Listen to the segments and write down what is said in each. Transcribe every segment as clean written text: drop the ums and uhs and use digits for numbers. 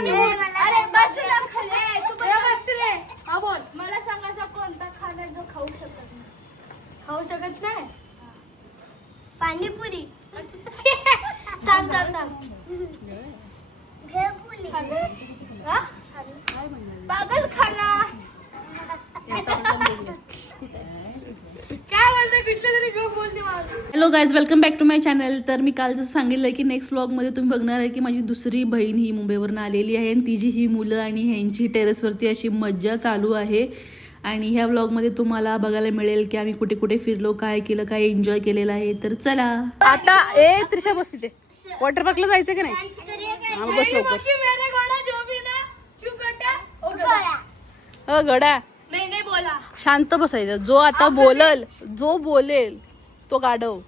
अरे बस ना खाली, तू बस रे. हा बोल. मला सांगायचा कोणता खाना जो खाऊ शकत नाही. खाऊ शकत नाही. पाणीपुरी. थांब थांब थांब. भेळपुरी. हा? पागल खाना. काय बोलते कुठलं तरी घेऊन बोलते मला. Hello guys, welcome back to my channel. तर मी काल जसं सांगितलं की नेक्स्ट व्लॉगमध्ये तुम्ही बघणार आहे की माझी दुसरी बहीण ही मुंबईवरून आलेली आहे आणि तिची ही मुलं आणि ह्यांची टेरेसवरती अशी मज्जा चालू आहे. आणि ह्या व्लॉगमध्ये तुम्हाला बघायला मिळेल की आम्ही कुठे कुठे फिरलो, काय केलं, काय एन्जॉय केलेलं आहे. तर चला आता त्रिशा बस तिथे. वॉटर पार्कला जायचं की नाही? बस लवकर. गडा नाही बोला. शांत बसायचं. जो आता जो बोलेल तो गाढव.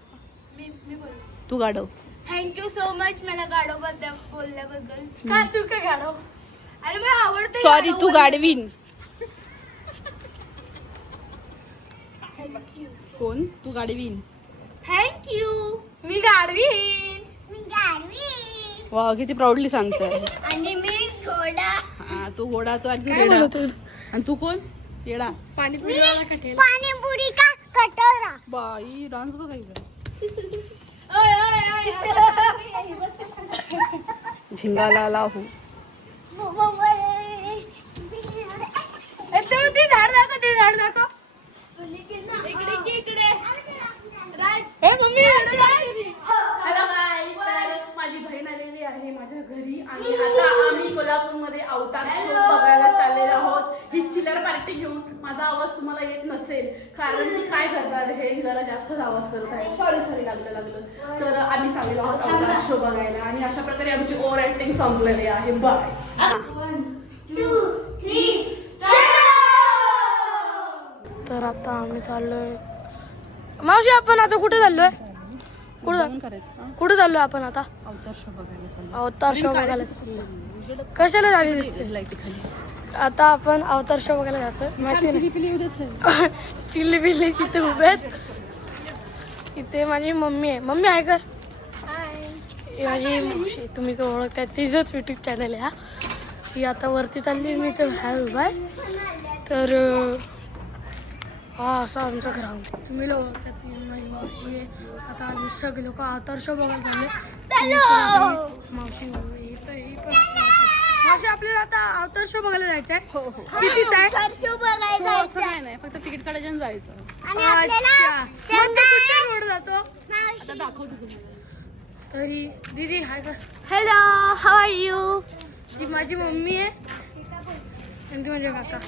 तू गाढव. थँक्यू सो मच मला गाडव बद्दल बोलल्याबद्दल. का तू काय गाडव? अरे मला आवडतं. सॉरी, तू गाडवीन. कोण? तू गाडवीन. थँक्यू. मी गाडवीन. वा, किती प्राऊडली सांगतोय. आणि मी घोडा. हा, तू घोडा. तू आणि तू कोण? येडा. पाणीपुरी का कटोरा. बाई डान्स बघायचा. झिंगाला लाहू. ते झाड दाखव. इकडे हॅलो गाईज, माझी बहीण आलेली आहे माझ्या घरी आणि आता आम्ही कोल्हापूरमध्ये अवतार शो बघायला चाललेलो आहोत. ही चिल्लर पार्टी घेऊन. माझा आवाज तुम्हाला येत नसेल कारण की काय करतात हे जरा जास्तच आवाज करत आहे. सॉरी लागलं. तर आम्ही चाललेलो आहोत अवतार शो बघायला आणि अशा प्रकारे आमची ओव्हर ऍक्टिंग संपलेली आहे. बाय. 1 2 3 तर आता आम्ही चाललोय. मावशी, आपण आता कुठे चाललोय? कुठे चाललोय आपण आता? अवतार शो बघायला चाललो. अवतार शो बघायला. कशाला झाली दिसते? लाईटी खाली. आता आपण अवतार शो बघायला जातोय. माहिती नाही. चिल्ली बिल्ली तिथे उभे आहेत. इथे माझी मम्मी आहे. मम्मी आहे कर. ही माझी मावशी. तुम्ही तो ओळखताय. तिचंच युट्यूब चॅनल आहे. हा, ही आता वरती चालली. मी तर बाहेर उभा आहे. तर हा असं आमचं ग्राउंड. तुम्ही लोक ओळखतात. ही माझी मावशी आहे. आता आम्ही सगळे लोक अवतार शो बघायला चालले. मावशी ही पण मावशी, आपल्याला आता अवतार शो बघायला जायचं आहे. हो. कितीच आहे शो बघायला? असं काय नाही, फक्त तिकीट काढायचं आणि जायचं. अच्छा. मग तो कुठे रोड जातो? आता दाखवतो तुम्हाला. तरी दीदी हाय का? Hello, how are you? ती माझी मम्मी आहे आणि ती माझे काका.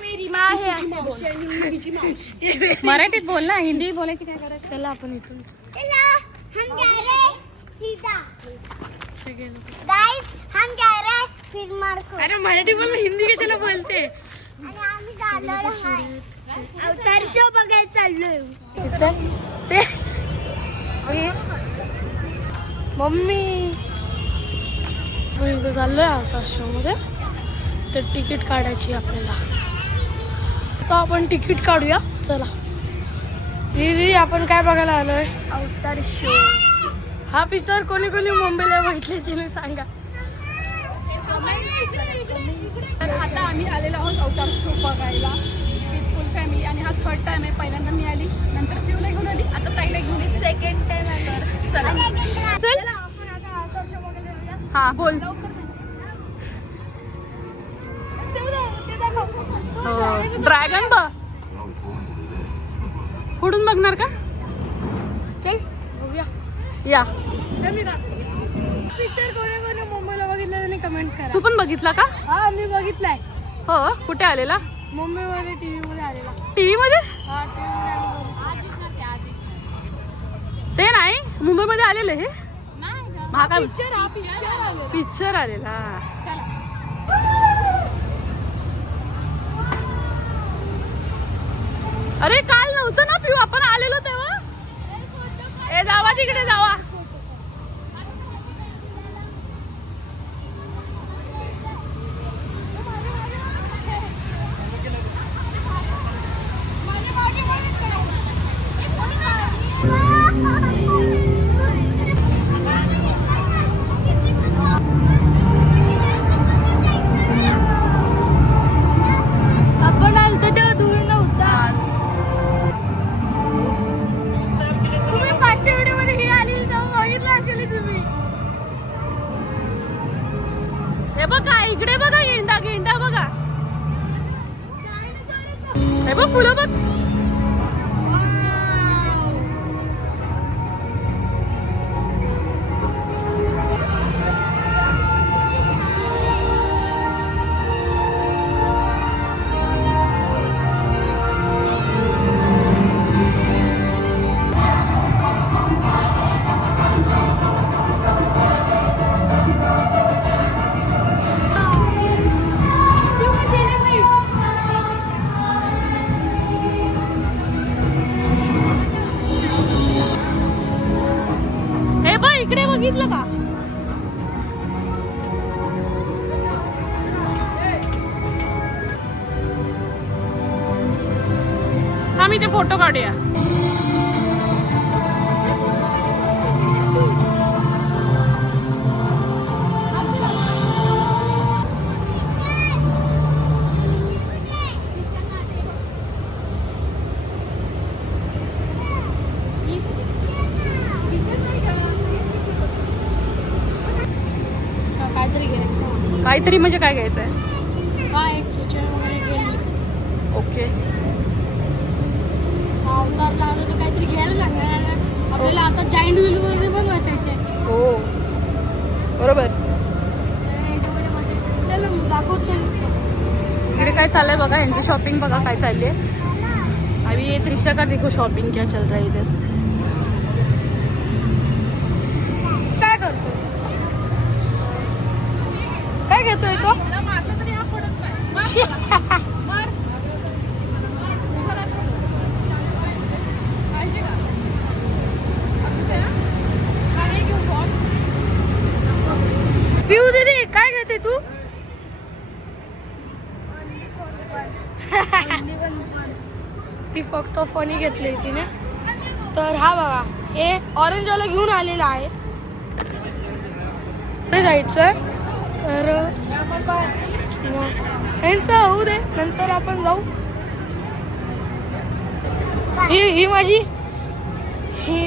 मेरी माँ है. मराठीत बोल ना, हिंदी बोलायची काय करायचं? चला आपण इथून हम जा रहे सीधा. सगळे लोक. गाइस, हम जा रहे फिर मार्को. अरे मराठी बोल, हिंदी कशाला बोलते? आणि आम्ही चाललो अवतार शो बघायला चाललोय. ते मम्मी इथं चाललोय अवतार शो मध्ये. तर तिकीट काढायची आपल्याला. तर आपण तिकीट काढूया. चला दीदी, आपण काय बघायला आलोय? अवतार शो. हा पिक्चर कोणी मुंबईला बघितले तिने सांगा. तर आता आम्ही आलेलो आहोत अवतार शो बघायला विथ फुल फॅमिली आणि हा 3rd टाइम आहे. पहिल्यांदा मी आली, नंतर पिऊला घेऊन आली, आता ताईला घेऊन 2nd टाइम आली. चला चल आपण आता अवतार शो बघायला जाऊया. हा बोल. ड्रॅगन बघ. पुढून बघणार का? चल बघूया. या. पिक्चर कोणी मुंबईला बघितलं त्याने कमेंट्स करा. तू पण बघितला का? हा, मी बघितलाय. हो. कुठे आलेला? मुंबईमध्ये टीव्ही मध्ये आलेला. टीव्ही मध्ये? हा, टीव्ही मध्ये. ते नाही, मुंबईमध्ये आलेलं हे. हा काय पिक्चर पिक्चर आलेला. अरे काल नव्हतं ना पिऊ, आपण आलेलो तेव्हा. ए जावा तिकडे जावा. हे बघ फुलं बघ. हे बघ इकडे बघितलं का? आम्ही ते फोटो काढूया. काहीतरी घ्यायचं. काहीतरी म्हणजे काय घ्यायचंय? काय एक किचन वगैरे गेली. ओके. अवतार लावलं तर काहीतरी घ्यायला लागणार ना. आपल्याला आता जाईंट व्हील मध्ये पण बसायचंय. हो बरोबर. याच्यामध्ये बसायचं. चल मग दाखव. चल इकडे काय चाललंय बघा, यांची शॉपिंग बघा काय चालली आहे. अभी ये त्रिशा का देखो शॉपिंग क्या चल रहा है इधर. काय करतो? काय घेतोय तो? शी. पिऊ दीदी काय घेते तू? ती फक्त फनी घेतली तिने. तर हा बघा, हे ऑरेंज वाला घेऊन आलेला आहे. ते जायचंय तर यांचं होऊ दे, नंतर आपण जाऊ. ही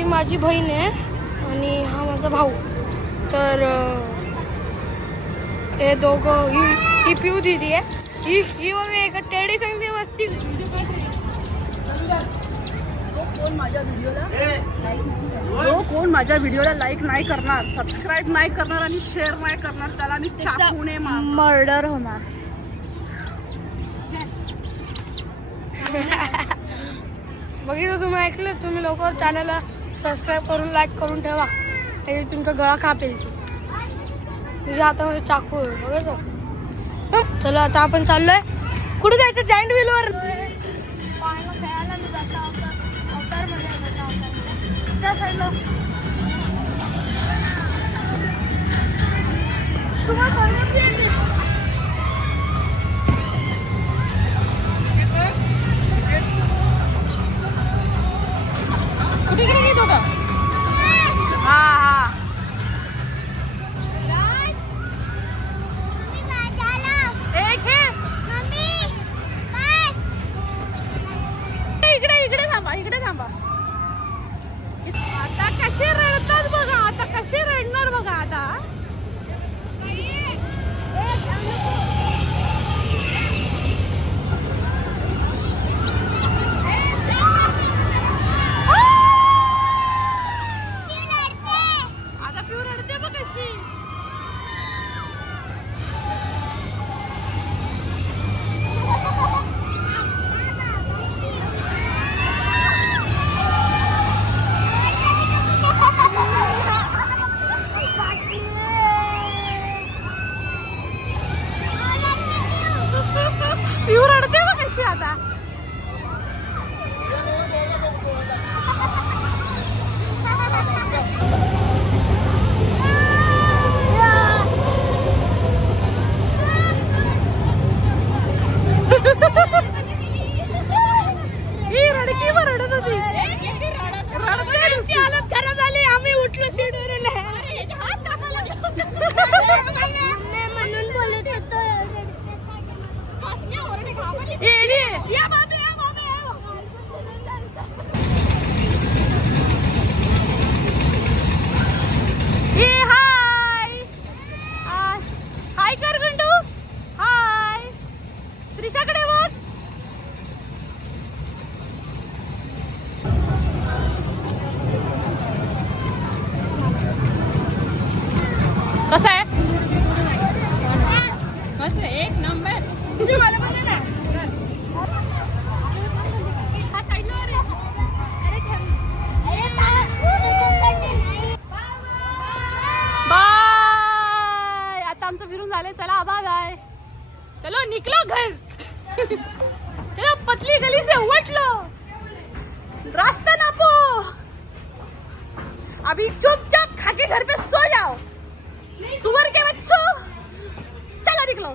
माझी बहीण आहे आणि हा माझा भाऊ. तर हे दोघं, ही पिऊ दिदी आहे. ही वगैरे एक टेडी सांगते मस्ती. जो कोण माझ्या व्हिडिओला लाईक नाही करणार, सबस्क्राईब नाही करणार आणि शेअर नाही करणार, त्याला मी चाकूने मर्डर होणार. बघितलं तुम्ही, ऐकलं तुम्ही. लवकर चॅनलला सबस्क्राईब करून लाईक करून ठेवा. त्याची तुमचा गळा कापेल. तुझ्या हातामध्ये चाकू आहे बघायचं. चला आता आपण चाललोय. कुठे जायचं? जाईंट व्हीलवर. त्या साईडला तुम्हाला परवानगी आहे का? कुठे घेतो का? हा हा इकडे थांबा, इकडे थांबा. आता कसे रडतात बघा, आता कसे रडणार बघा. आता आता पिऊ रडते बघ कशी. पिऊ रडते बघ कशी आता. ही रडकी वर रडत होती. रडते हालत खराब झाली. आम्ही उठलो सीटवरून. म्हणून बोलत होतो. मस्त एक नंबर. तुझी मला पण आहे ना. हा साईडला वर आहे. बाय. आता आमचं फिरून झाले. चला बाय बाय. चलो निकलो घर. चलो पतली गली से उठ लो. रास्ता नापो. अभी चुपचाप खा के घर पे सो जाओ. सुअर के बच्चों चलो निकलो.